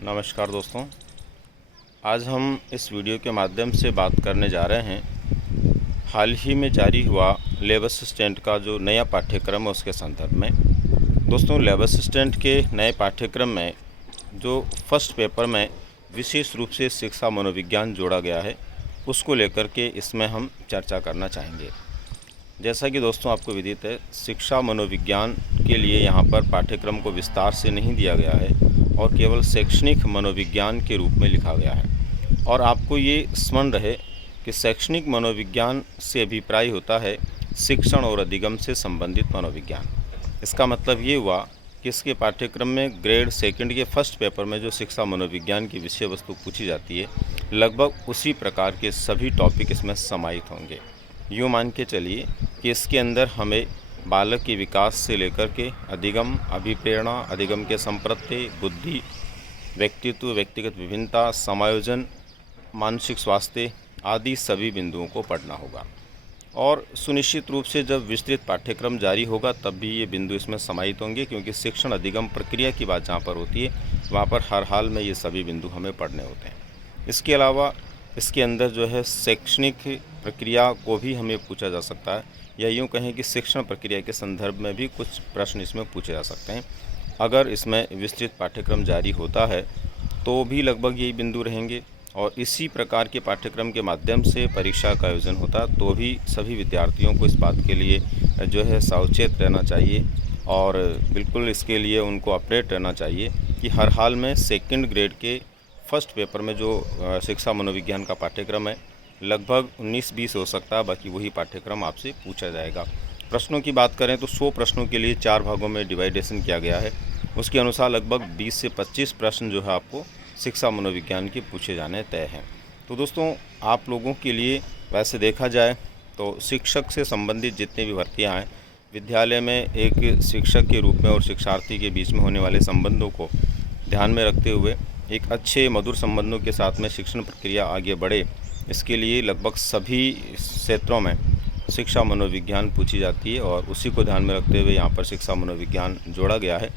नमस्कार दोस्तों, आज हम इस वीडियो के माध्यम से बात करने जा रहे हैं हाल ही में जारी हुआ लैब असिस्टेंट का जो नया पाठ्यक्रम है उसके संदर्भ में। दोस्तों, लैब असिस्टेंट के नए पाठ्यक्रम में जो फर्स्ट पेपर में विशेष रूप से शिक्षा मनोविज्ञान जोड़ा गया है उसको लेकर के इसमें हम चर्चा करना चाहेंगे। जैसा कि दोस्तों आपको विदित है, शिक्षा मनोविज्ञान के लिए यहाँ पर पाठ्यक्रम को विस्तार से नहीं दिया गया है और केवल शैक्षणिक मनोविज्ञान के रूप में लिखा गया है। और आपको ये स्मरण रहे कि शैक्षणिक मनोविज्ञान से अभिप्राय होता है शिक्षण और अधिगम से संबंधित मनोविज्ञान। इसका मतलब ये हुआ कि इसके पाठ्यक्रम में ग्रेड सेकंड के फर्स्ट पेपर में जो शिक्षा मनोविज्ञान की विषय वस्तु पूछी जाती है, लगभग उसी प्रकार के सभी टॉपिक इसमें समाहित होंगे। यूँ मान के चलिए कि इसके अंदर हमें बालक के विकास से लेकर के अधिगम, अभिप्रेरणा, अधिगम के संप्रत्यय, बुद्धि, व्यक्तित्व, व्यक्तिगत विभिन्नता, समायोजन, मानसिक स्वास्थ्य आदि सभी बिंदुओं को पढ़ना होगा। और सुनिश्चित रूप से जब विस्तृत पाठ्यक्रम जारी होगा तब भी ये बिंदु इसमें समाहित होंगे, क्योंकि शिक्षण अधिगम प्रक्रिया की बात जहाँ पर होती है वहाँ पर हर हाल में ये सभी बिंदु हमें पढ़ने होते हैं। इसके अलावा इसके अंदर जो है शैक्षणिक प्रक्रिया को भी हमें पूछा जा सकता है, या यूँ कहें कि शिक्षण प्रक्रिया के संदर्भ में भी कुछ प्रश्न इसमें पूछे जा सकते हैं। अगर इसमें विस्तृत पाठ्यक्रम जारी होता है तो भी लगभग यही बिंदु रहेंगे, और इसी प्रकार के पाठ्यक्रम के माध्यम से परीक्षा का आयोजन होता तो भी सभी विद्यार्थियों को इस बात के लिए जो है सावचेत रहना चाहिए और बिल्कुल इसके लिए उनको अपडेट रहना चाहिए कि हर हाल में सेकंड ग्रेड के फर्स्ट पेपर में जो शिक्षा मनोविज्ञान का पाठ्यक्रम है लगभग 19-20 हो सकता है, बाकी वही पाठ्यक्रम आपसे पूछा जाएगा। प्रश्नों की बात करें तो 100 प्रश्नों के लिए 4 भागों में डिवाइडेशन किया गया है। उसके अनुसार लगभग 20 से 25 प्रश्न जो है आपको शिक्षा मनोविज्ञान के पूछे जाने तय हैं। तो दोस्तों, आप लोगों के लिए वैसे देखा जाए तो शिक्षक से संबंधित जितनी भी भर्तियाँ हैं, विद्यालय में एक शिक्षक के रूप में और शिक्षार्थी के बीच में होने वाले संबंधों को ध्यान में रखते हुए एक अच्छे मधुर संबंधों के साथ में शिक्षण प्रक्रिया आगे बढ़े, इसके लिए लगभग सभी क्षेत्रों में शिक्षा मनोविज्ञान पूछी जाती है और उसी को ध्यान में रखते हुए यहाँ पर शिक्षा मनोविज्ञान जोड़ा गया है।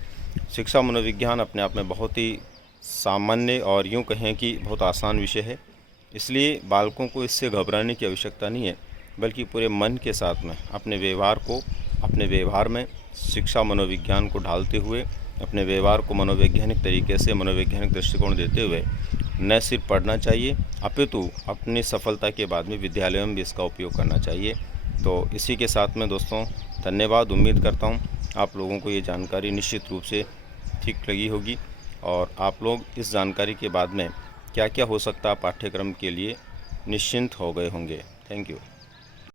शिक्षा मनोविज्ञान अपने आप में बहुत ही सामान्य और यूँ कहें कि बहुत आसान विषय है, इसलिए बालकों को इससे घबराने की आवश्यकता नहीं है, बल्कि पूरे मन के साथ में अपने व्यवहार में शिक्षा मनोविज्ञान को ढालते हुए अपने व्यवहार को मनोवैज्ञानिक तरीके से मनोवैज्ञानिक दृष्टिकोण देते हुए न सिर्फ पढ़ना चाहिए अपितु अपनी सफलता के बाद में विद्यालयों में भी इसका उपयोग करना चाहिए। तो इसी के साथ में दोस्तों धन्यवाद। उम्मीद करता हूँ आप लोगों को ये जानकारी निश्चित रूप से ठीक लगी होगी और आप लोग इस जानकारी के बाद में क्या क्या हो सकता है पाठ्यक्रम के लिए निश्चिंत हो गए होंगे। Thank you.